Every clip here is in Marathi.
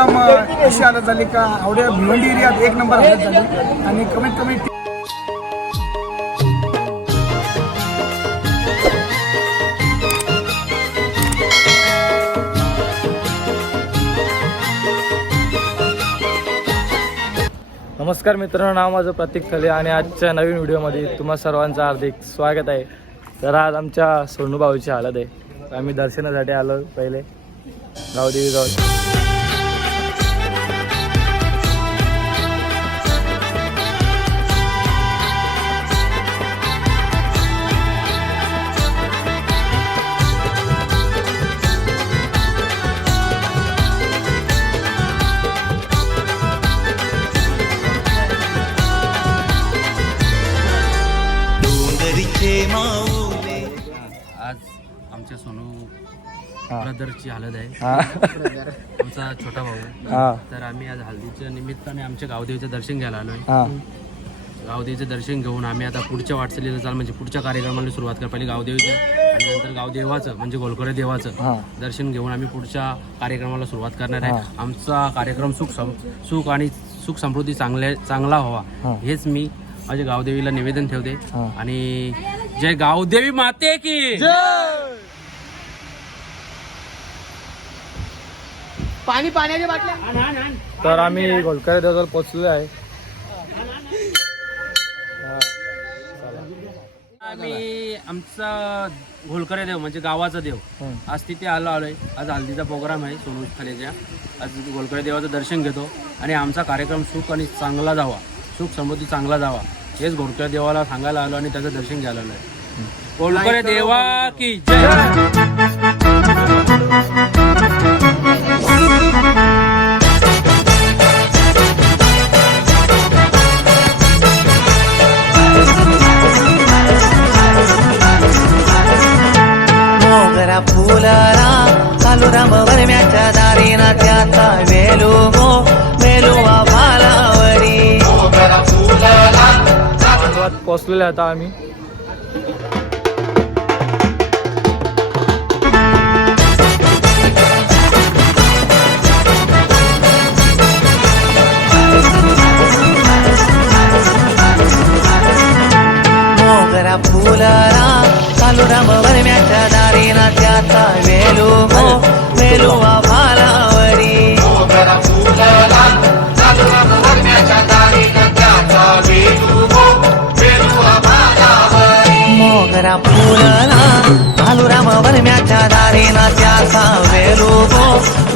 अशी हालत झाली का आवड्या भिवंडी एरियात एक नंबर हालत झाली आणि कमीत कमी नमस्कार मित्रांनो, नाव माझं प्रतीक खले आणि आजच्या नवीन व्हिडिओमध्ये तुम्हा सर्वांचं हार्दिक स्वागत आहे. तर आज आमच्या सोनू भाऊची हालत आहे. आम्ही दर्शनासाठी आलो पहिले गावदेवी जाऊन. आज आमच्या सोनू ब्रदरची हालत आहे. आमचा छोटा भाऊ. तर आम्ही आज हल्दीच्या निमित्ताने आमच्या गावदेवीचं दर्शन घ्यायला आलोय. गावदेवीचं दर्शन घेऊन आम्ही आता पुढच्या वाटचालीला चाल म्हणजे पुढच्या कार्यक्रमाला सुरुवात कर. पहिली गावदेवीचं आणि नंतर गावदेवाचं म्हणजे गोलकरे देवाचं दर्शन घेऊन आम्ही पुढच्या कार्यक्रमाला सुरुवात करणार आहे. आमचा कार्यक्रम सुख आणि सुख समृद्धी चांगला व्हावा हेच मी माझ्या गावदेवीला निवेदन ठेवते. आणि जय गावदेवी माते की पाण्याच्या बाटल्या. तर आम्ही गोलकरे देवाला पोहोचलो आहे. आम्ही आमचा घोलकरे देव म्हणजे गावाचा देव आज तिथे आलोय. आज हल्दीचा प्रोग्राम आहे सोनू खालेच्या. आज घोलकरे देवाचं दर्शन घेतो आणि आमचा कार्यक्रम सुख आणि चांगला जावा, सुख समृद्धी चांगला जावा हेच घोलकरे देवाला सांगायला आलो आणि त्याचं दर्शन घ्यायला आलोय. घोलकरे देवा की जय. फुलरा चालू राम वरम्याच्या दारीना त्याचा वेलू वेलू भालावरी पोचलेले आता आम्ही. मोगरा फुलरा चालू राम वरम्याच्या दारीना त्याचा वेलू वेलू भालावरी मोगरा फुलरा चालू राम वरम्याच्या दारीना त्याचा वेलू वेलू भालावरी मोगरा फुलरा चालू राम वरम्याच्या दारीना त्याचा वेलू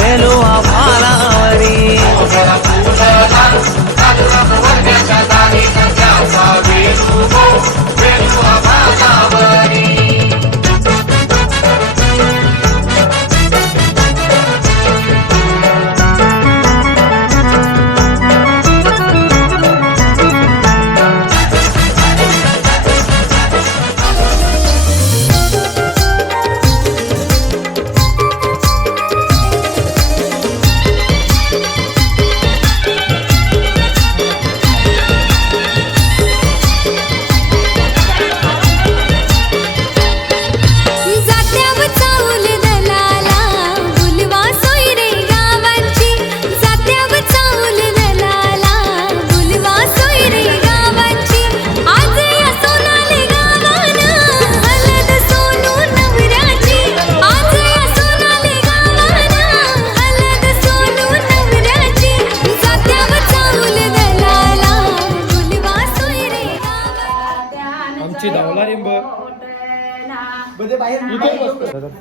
वेलू भालावरी मोगरा फुलरा चालू राम वरम्याच्या दारीना त्याचा वेलू वेलू भालावरी.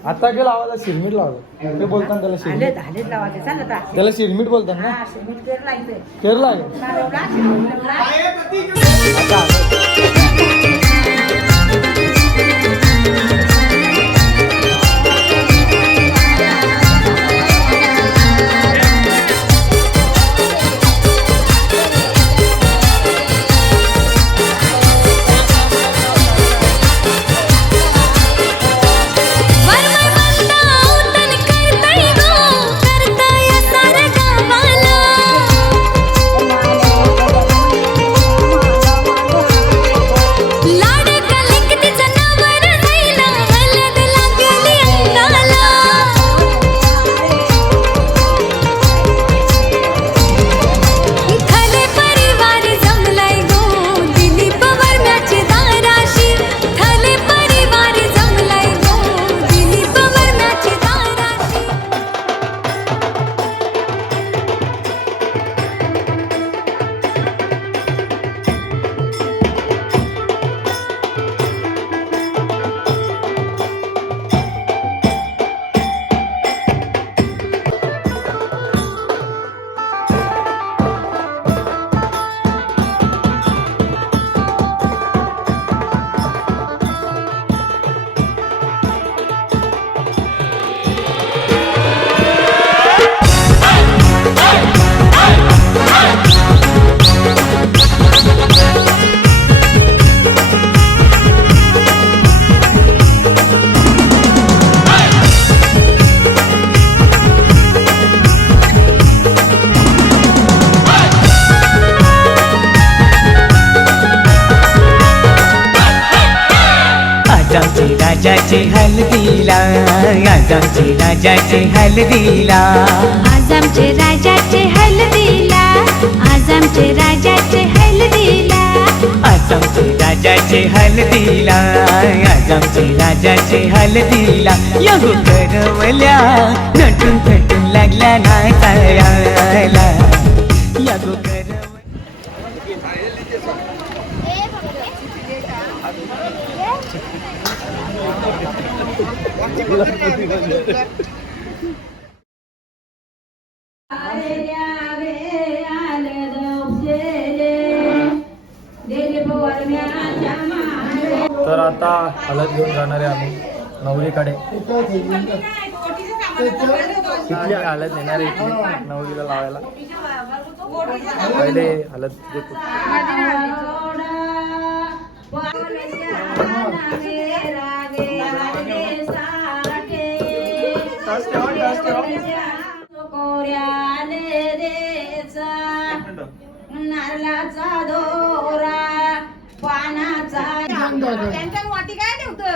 आता गेला आवाला शिरमीट लावलं ते बोलताना त्याला शिरमीट त्याला शिरमीट बोलतात ना. केरला आहे. La राजाचे हल्दीला, आज आमचे राजाचे हल्दीला, आज आमचे राजाचे हल्दीला, आज आमचे राजाचे हल्दीला, आज आमचे राजाचे हल्दीला, आज आमचे राजाचे हल्दीला. या गो करवल्या नटून थटून लागल्या नाचायला, या गो तर आता हळद घेऊन जाणार आहे आम्ही नवरीकडे. किती हळद येणार आहे इथली नवरीला लावायला. पहिले हळद देतो. नारळाचा दोरा पानाचा त्यांच्या वाटी काय ठेवतं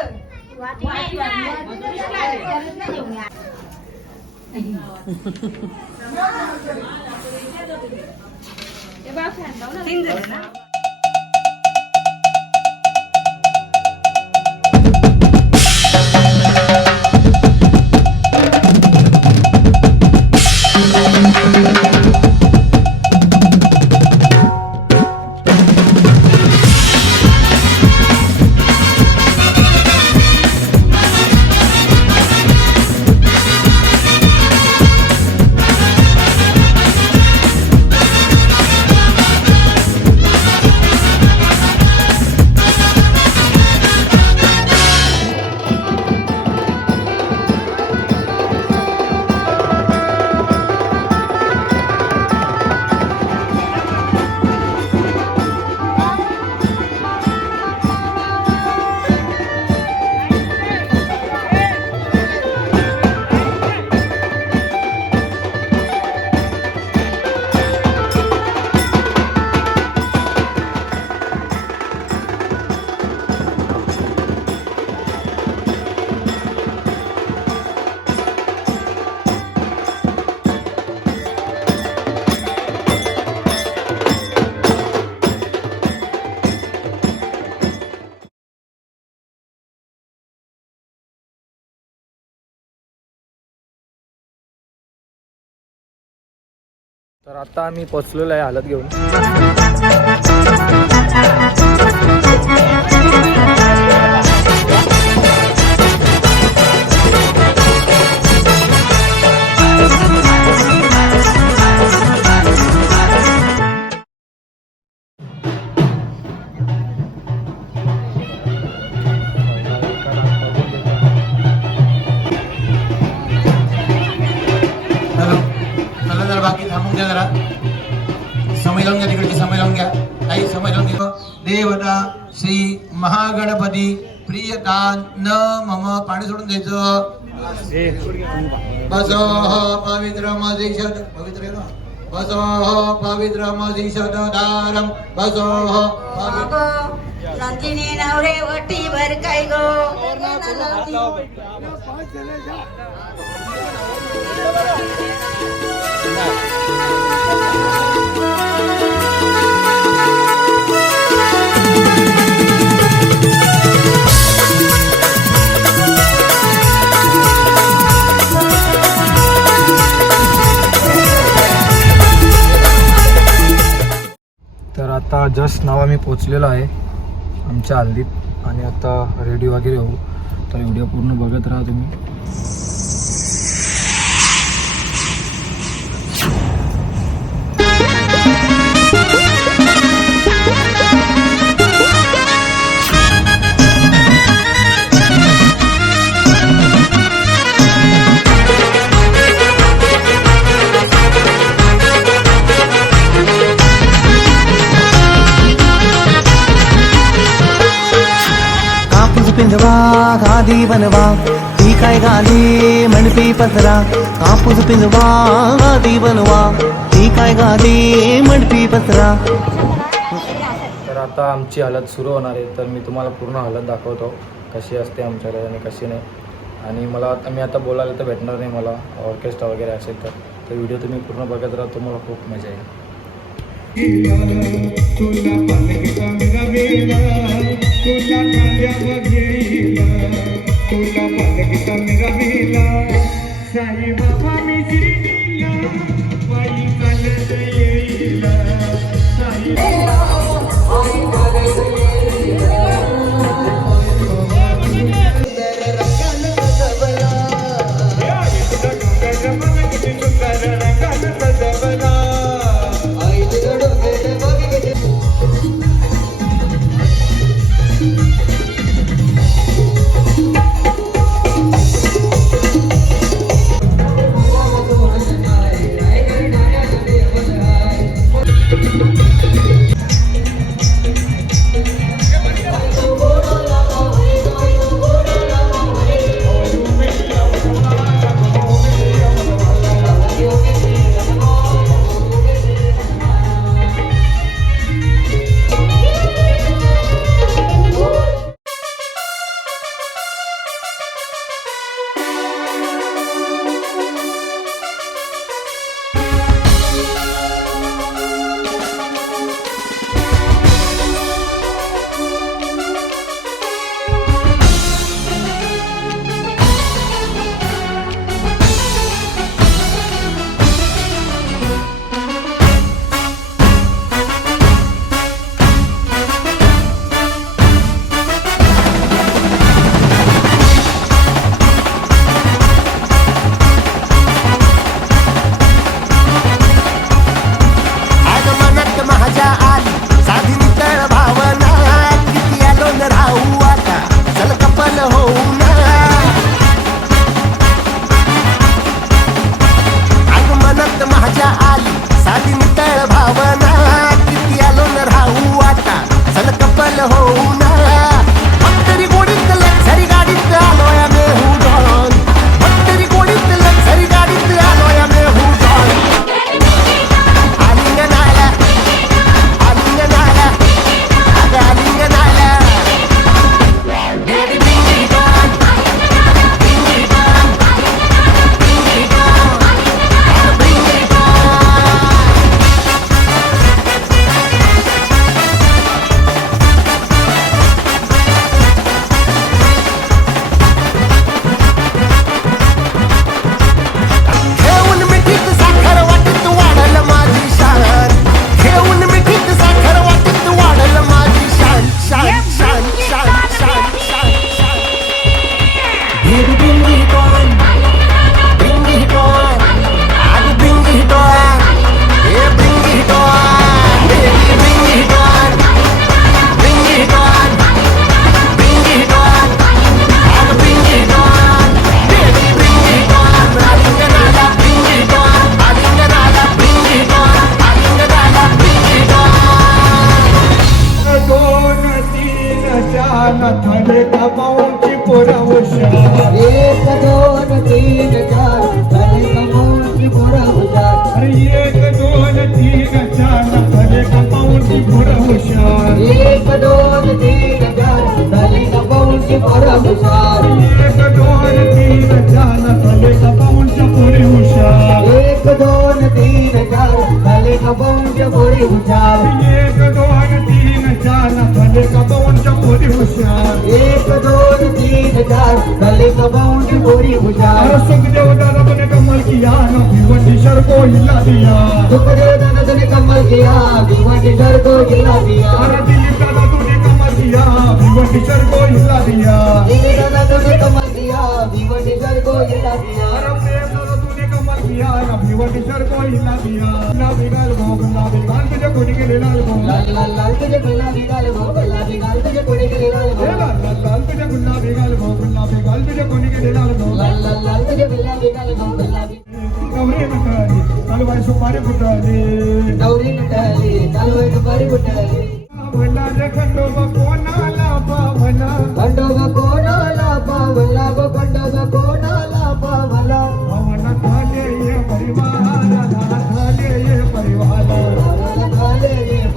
तर आता आम्ही पोचलेलो आहे हळद घेऊन. चला जरा बाकी थांबून घ्या जरा. समय लावून घ्या तिकडची समय लावून घ्या. काही समय लावून घ्या. देवता श्री महागणपती प्रियतान न मम पाणी सोडून द्यायचं. बसोह पवित्रमधिषद पवित्र आहे ना. बसोह पवित्रमधिषद दारम बसोह नंदिनी नवरे वटी भर काय गो तर आता जस्ट नाव आम्ही पोचलेलो आहे आमच्या हल्दीत आणि आता रेडी वगैरे होऊ. तर व्हिडिओ पूर्ण बघत राहा तुम्ही. पिंजवा गादी बनवा ती काय गादी म्हणती पसरा. कापूस पिंजवा गादी बनवा ती काय गादी म्हणती पसरा. तर आता आमची हळद सुरू होणार आहे, तर मी तुम्हाला पूर्ण हळद दाखवतो कशी असते आमच्याकडे आणि कशी नाही. आणि मी आता बोलायला तर भेटणार नाही मला, ऑर्केस्ट्रा वगैरे असेल तर व्हिडिओ तुम्ही पूर्ण बघत राहा, तुम्हाला खूप मजा येईल.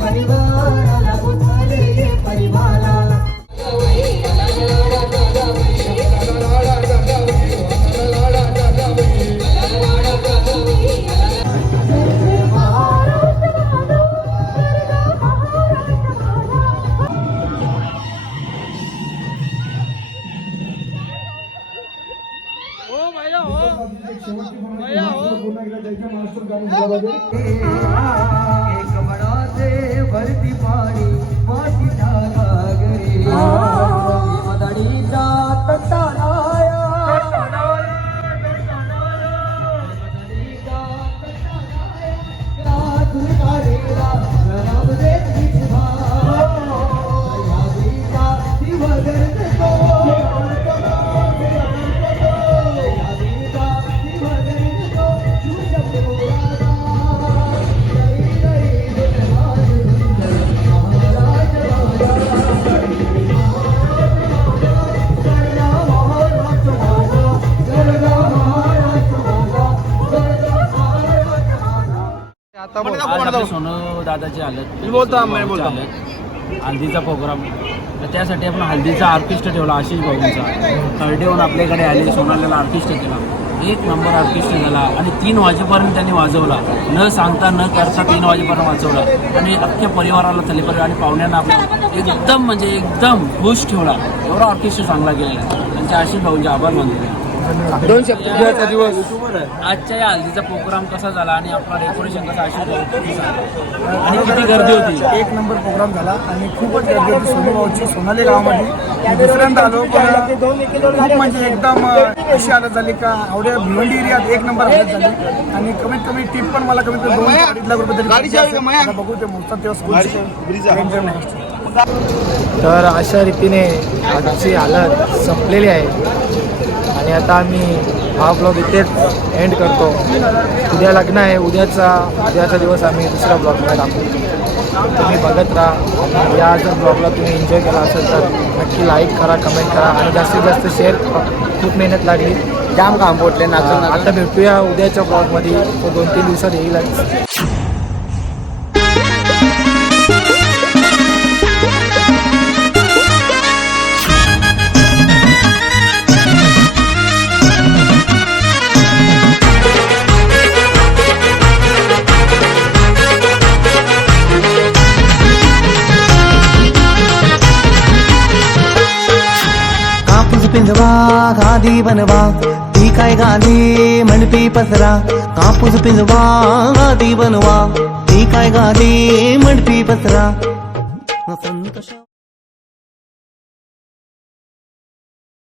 परिवार आज आपले सोनू दादाची हालत हल्दीचा प्रोग्राम तर त्यासाठी आपण हल्दीचा आर्टिस्ट ठेवला आशिष भाऊंचा थर्डेहून आपल्याकडे आले सोनाल्याला आर्टिस्ट केला एक नंबर आर्टिस्ट झाला आणि 3 वाजेपर्यंत त्यांनी वाजवला न सांगता न करता 3 वाजेपर्यंत वाजवला आणि अख्ख्या परिवाराला थलेपर्यंत आणि पाहुण्यांना आपल्या एकदम म्हणजे एकदम खुश ठेवला एवढा आर्टिस्ट चांगला गेला त्यांच्या आशिष भाऊंचे आभार मानले. आजच्या या हल्दीचा प्रोग्राम कसा झाला आणि आपला डेकोरेशन कसं आशिष भाऊ आणि किती गर्दी होती. एक नंबर प्रोग्राम झाला आणि खूपच गर्दी होती सोनूभाऊची सोनाली गावामध्ये. मी दुसऱ्यांदा आलो पण खूप म्हणजे एकदम अशी हालत झाली का एवढ्या भिवंडी एरियात एक नंबर हालत झाली आणि कमीत कमी टीप पण मला कमीत कमी 2-2.5 लाख रुपये तरी बघू ते मोजतात तेव्हा. तर अशा रीतीने आजची हालत संपलेली आहे आणि आता आम्ही हा ब्लॉग इथेच एंड करतो. उद्या लग्न आहे. उद्याचा दिवस आम्ही दुसऱ्या ब्लॉगमध्ये टाकू. तुम्ही बघत राहा. या जर ब्लॉगला तुम्ही एन्जॉय केला असेल तर नक्की लाईक करा, कमेंट करा आणि जास्तीत जास्त शेअर करा. खूप मेहनत लागली, जाम काम पोटले ना. आता भेटूया उद्याच्या ब्लॉगमध्ये. तो 2-3 दिवसात येईलच. पिंजवा गादी बनवा ती काय गादी म्हणती पसरा. कापूस पिंजवा गादी बनवा ती काय गादी म्हणती पसरा.